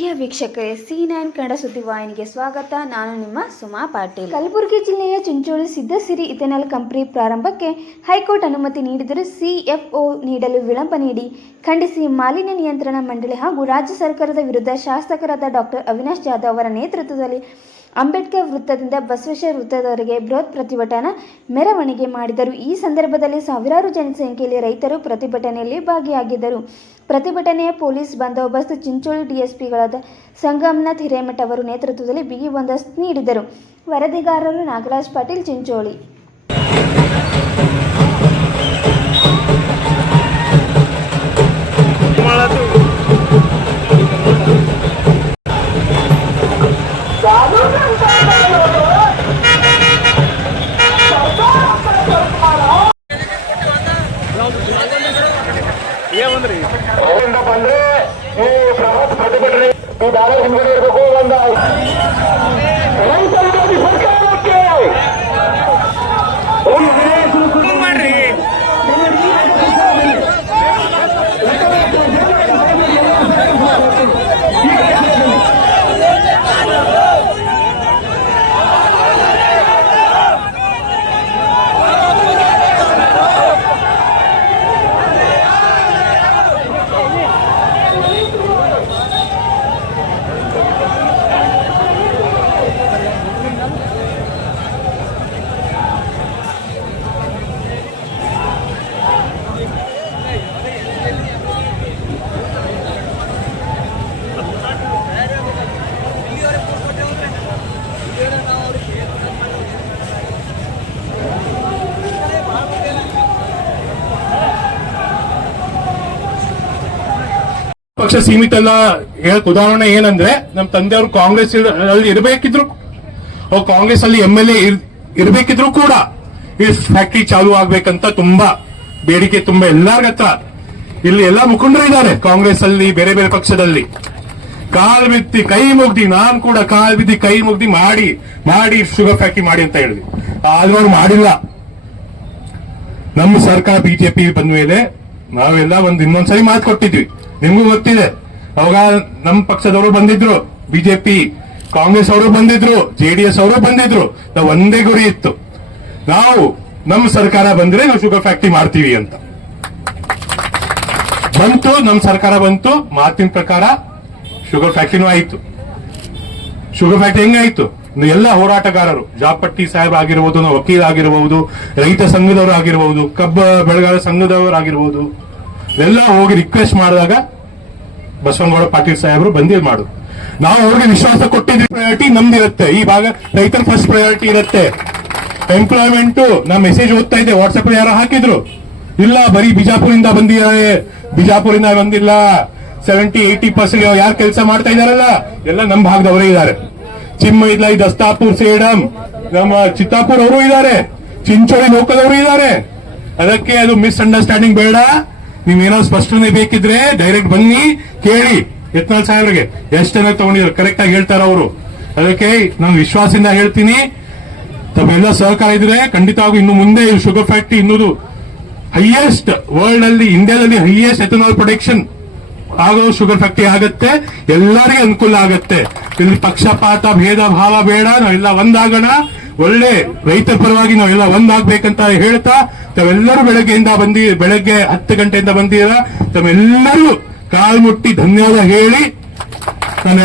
ಪ್ರಿಯ ವೀಕ್ಷಕರೇ C nine Kannada ಸುದ್ದಿವಾಹಿನಿಗೆ ಸ್ವಾಗತ. ನಾನು ನಿಮ್ಮ ಸುಮಾ ಪಾಟೀಲ್. ಕಲಬುರಗಿ ಜಿಲ್ಲೆಯ ಚಿಂಚೋಳಿ ಸಿದ್ದಸಿರಿ ಇಥೆನಾಲ್ ಕಂಪನಿ ಪ್ರಾರಂಭಕ್ಕೆ ಹೈಕೋರ್ಟ್ ಅನುಮತಿ ನೀಡಿದರೂ ಸಿಎಫ್ಒ ನೀಡಲು ವಿಳಂಬ ನೀಡಿ ಖಂಡಿಸಿ ಮಾಲಿನ್ಯ ನಿಯಂತ್ರಣ ಮಂಡಳಿ ಹಾಗೂ ರಾಜ್ಯ ಸರ್ಕಾರದ ವಿರುದ್ಧ ಶಾಸಕರಾದ ಡಾಕ್ಟರ್ ಅವಿನಾಶ್ ಜಾಧವ್ ಅವರ ನೇತೃತ್ವದಲ್ಲಿ ಅಂಬೇಡ್ಕರ್ ವೃತ್ತದಿಂದ ಬಸವೇಶ್ವರ ವೃತ್ತದವರೆಗೆ ಬೃಹತ್ ಪ್ರತಿಭಟನಾ ಮೆರವಣಿಗೆ ಮಾಡಿದರು. ಈ ಸಂದರ್ಭದಲ್ಲಿ ಸಾವಿರಾರು ಜನಸಂಖ್ಯೆಯಲ್ಲಿ ರೈತರು ಪ್ರತಿಭಟನೆಯಲ್ಲಿ ಭಾಗಿಯಾಗಿದ್ದರು. ಪ್ರತಿಭಟನೆಯ ಪೊಲೀಸ್ ಬಂದೋಬಸ್ತ್ ಚಿಂಚೋಳಿ ಡಿಎಸ್ಪಿಗಳಾದ ಸಂಗಮನಾಥ್ ಹಿರೇಮಠ ಅವರು ನೇತೃತ್ವದಲ್ಲಿ ಬಿಗಿ ಬಂದೋಬಸ್ತ್ ನೀಡಿದರು. ವರದಿಗಾರರು ನಾಗರಾಜ್ ಪಾಟೀಲ್ ಚಿಂಚೋಳಿ. ಪ್ರತಿಭಟನೆ ಈ ಬ್ಯಾನರ್ ಹಿಂದ್ಗಡೆ ಇರಬೇಕು ಪಕ್ಷ ಸೀಮಿತ ಅಲ್ಲ. ಹೇಳಕ್ ಉದಾಹರಣೆ ಏನಂದ್ರೆ, ನಮ್ ತಂದೆಯವರು ಕಾಂಗ್ರೆಸ್ ಅಲ್ಲಿ ಇರಬೇಕಿದ್ರು. ಅವ್ರು ಕಾಂಗ್ರೆಸ್ ಅಲ್ಲಿ ಎಂ ಎಲ್ ಎ ಇರಬೇಕಿದ್ರು ಕೂಡ. ಈ ಫ್ಯಾಕ್ಟ್ರಿ ಚಾಲು ಆಗ್ಬೇಕಂತ ತುಂಬಾ ಬೇಡಿಕೆ, ತುಂಬಾ ಎಲ್ಲಾರ್ಗ ಹತ್ರ. ಇಲ್ಲಿ ಎಲ್ಲಾ ಮುಖಂಡರು ಇದ್ದಾರೆ ಕಾಂಗ್ರೆಸ್ ಅಲ್ಲಿ ಬೇರೆ ಬೇರೆ ಪಕ್ಷದಲ್ಲಿ. ಕಾಲ್ ಬಿತ್ತಿ, ಕೈ ಮುಗ್ದಿ, ನಾನ್ ಕೂಡ ಕಾಲ್ ಬಿದ್ದಿ, ಕೈ ಮುಗ್ದಿ ಮಾಡಿ ಮಾಡಿ, ಶುಗರ್ ಫ್ಯಾಕ್ಟ್ರಿ ಮಾಡಿ ಅಂತ ಹೇಳಿದ್ವಿ. ಆದ್ರೂ ಮಾಡಿಲ್ಲ. ನಮ್ಮ ಸರ್ಕಾರ, ಬಿಜೆಪಿ ಬಂದ ಮೇಲೆ ನಾವೆಲ್ಲ ಒಂದ್ ಇನ್ನೊಂದ್ಸರಿ ಮಾತು ಕೊಟ್ಟಿದ್ವಿ. ನಿಮ್ಗೂ ಗೊತ್ತಿದೆ. ಅವಾಗ ನಮ್ಮ ಪಕ್ಷದವರು ಬಂದಿದ್ರು ಬಿಜೆಪಿ ಕಾಂಗ್ರೆಸ್ ಅವರು ಬಂದಿದ್ರು ಜೆಡಿಎಸ್ ಅವರು ಬಂದಿದ್ರು. ನಾವು ಒಂದೇ ಗುರಿ ಇತ್ತು. ನಾವು ನಮ್ಮ ಸರ್ಕಾರ ಬಂದ್ರೆ ನಾವು ಶುಗರ್ ಫ್ಯಾಕ್ಟ್ರಿ ಮಾಡ್ತೀವಿ ಅಂತ. ಬಂತು ನಮ್ಮ ಸರ್ಕಾರ ಬಂತು, ಮಾತಿನ ಪ್ರಕಾರ ಶುಗರ್ ಫ್ಯಾಕ್ಟ್ರಿನೂ ಆಯ್ತು. ಶುಗರ್ ಫ್ಯಾಕ್ಟ್ರಿ ಹೆಂಗಾಯ್ತು ಎಲ್ಲ ಹೋರಾಟಗಾರರು, ಜಾಪಟ್ಟಿ ಸಾಹೇಬ್ ಆಗಿರ್ಬೋದು ನಾವು ವಕೀಲ ಆಗಿರಬಹುದು ರೈತ ಸಂಘದವರು ಆಗಿರಬಹುದು ಕಬ್ಬ ಬೆಳೆಗಾರ ಸಂಘದವರು ಆಗಿರ್ಬೋದು ಎಲ್ಲ ಹೋಗಿ ರಿಕ್ವೆಸ್ಟ್ ಮಾಡಿದಾಗ ಬಸವನಗೌಡ ಪಾಟೀಲ್ ಸಾಹೇಬರು ಬಂದಿದ್ ಮಾಡು. ನಾವು ಅವ್ರಿಗೆ ವಿಶ್ವಾಸ ಕೊಟ್ಟಿದ್ವಿ ಪ್ರಯಾರಿಟಿ ನಮ್ದಿರುತ್ತೆ ಈ ಭಾಗ ರೈತರ ಫಸ್ಟ್ ಪ್ರಯಾರಿಟಿ ಇರುತ್ತೆ. ಎಂಪ್ಲಾಯ್ಮೆಂಟ್ ನಾ ಮೆಸೇಜ್ ಓದ್ತಾ ಇದ್ದೆ ವಾಟ್ಸ್ಆಪ್ ಯಾರೋ ಹಾಕಿದ್ರು. ಇಲ್ಲ, ಬರೀ ಬಿಜಾಪುರಿಂದ ಬಂದಿದ್ದಾರೆ. ಬಿಜಾಪುರಿಂದ ಬಂದಿಲ್ಲ. ಸೆವೆಂಟಿ ಏಯ್ಟಿ ಪರ್ಸೆಂಟ್ ಯಾರು ಕೆಲಸ ಮಾಡ್ತಾ ಇದಾರಲ್ಲ ಎಲ್ಲ ನಮ್ಮ ಭಾಗದವರೇ ಇದ್ದಾರೆ. ಚಿಮ್ಮ ಇದ್ಲಾ ಈ ದಸ್ತಾಪುರ್, ಸೇಡಂ, ನಮ್ಮ ಚಿತ್ತಾಪುರ್ ಅವರು ಇದ್ದಾರೆ. ಚಿಂಚೋಳಿ ಲೋಕದವರು ಇದ್ದಾರೆ. ಅದಕ್ಕೆ ಅದು ಮಿಸ್ ಅಂಡರ್ಸ್ಟ್ಯಾಂಡಿಂಗ್ ಬೇಡ. ನೀವೇನೋ ಸ್ಪಷ್ಟನೆ ಬೇಕಿದ್ರೆ ಡೈರೆಕ್ಟ್ ಬನ್ನಿ, ಕೇಳಿ. ಯತ್ನಾಳ್ ಸಾಹೇಬ್ರಿಗೆ ಎಷ್ಟು ಜನ ತಗೊಂಡಿದ್ರು ಕರೆಕ್ಟ್ ಆಗಿ ಹೇಳ್ತಾರ ಅವರು. ಅದಕ್ಕೆ ನಾನು ವಿಶ್ವಾಸದಿಂದ ಹೇಳ್ತೀನಿ. ತಮ್ಮೆಲ್ಲ ಸಹಕಾರ ಇದ್ರೆ ಖಂಡಿತವಾಗೂ ಇನ್ನು ಮುಂದೆ ಶುಗರ್ ಫ್ಯಾಕ್ಟರಿ ಇನ್ನೂದು ಹೈಯೆಸ್ಟ್ ವರ್ಲ್ಡ್ ಅಲ್ಲಿ ಇಂಡಿಯಾದಲ್ಲಿ ಹೈಯೆಸ್ಟ್ ಎಥನಾಲ್ ಪ್ರೊಡಕ್ಷನ್ ಆಗೋ ಶುಗರ್ ಫ್ಯಾಕ್ಟರಿ ಆಗತ್ತೆ. ಎಲ್ಲರಿಗೂ ಅನುಕೂಲ ಆಗತ್ತೆ. ಇಲ್ಲಿ ಪಕ್ಷಪಾತ, ಭೇದ, ಭಾವ ಬೇಡ. ನಾವೆಲ್ಲ ಒಂದಾಗೋಣ. ಒಳ್ಳೆ ರೈತರ ಪರವಾಗಿ ನಾವೆಲ್ಲ ಒಂದಾಗ್ಬೇಕಂತ ಹೇಳ್ತಾ ತಾವೆಲ್ಲರೂ ಬೆಳಗ್ಗೆಯಿಂದ ಬಂದಿ, ಬೆಳಗ್ಗೆ ಹತ್ತು ಗಂಟೆಯಿಂದ ಬಂದಿರ ತಮ್ಮೆಲ್ಲರೂ ಕಾಲ್ಮುಟ್ಟಿ ಧನ್ಯವಾದ ಹೇಳಿ. ನಾನು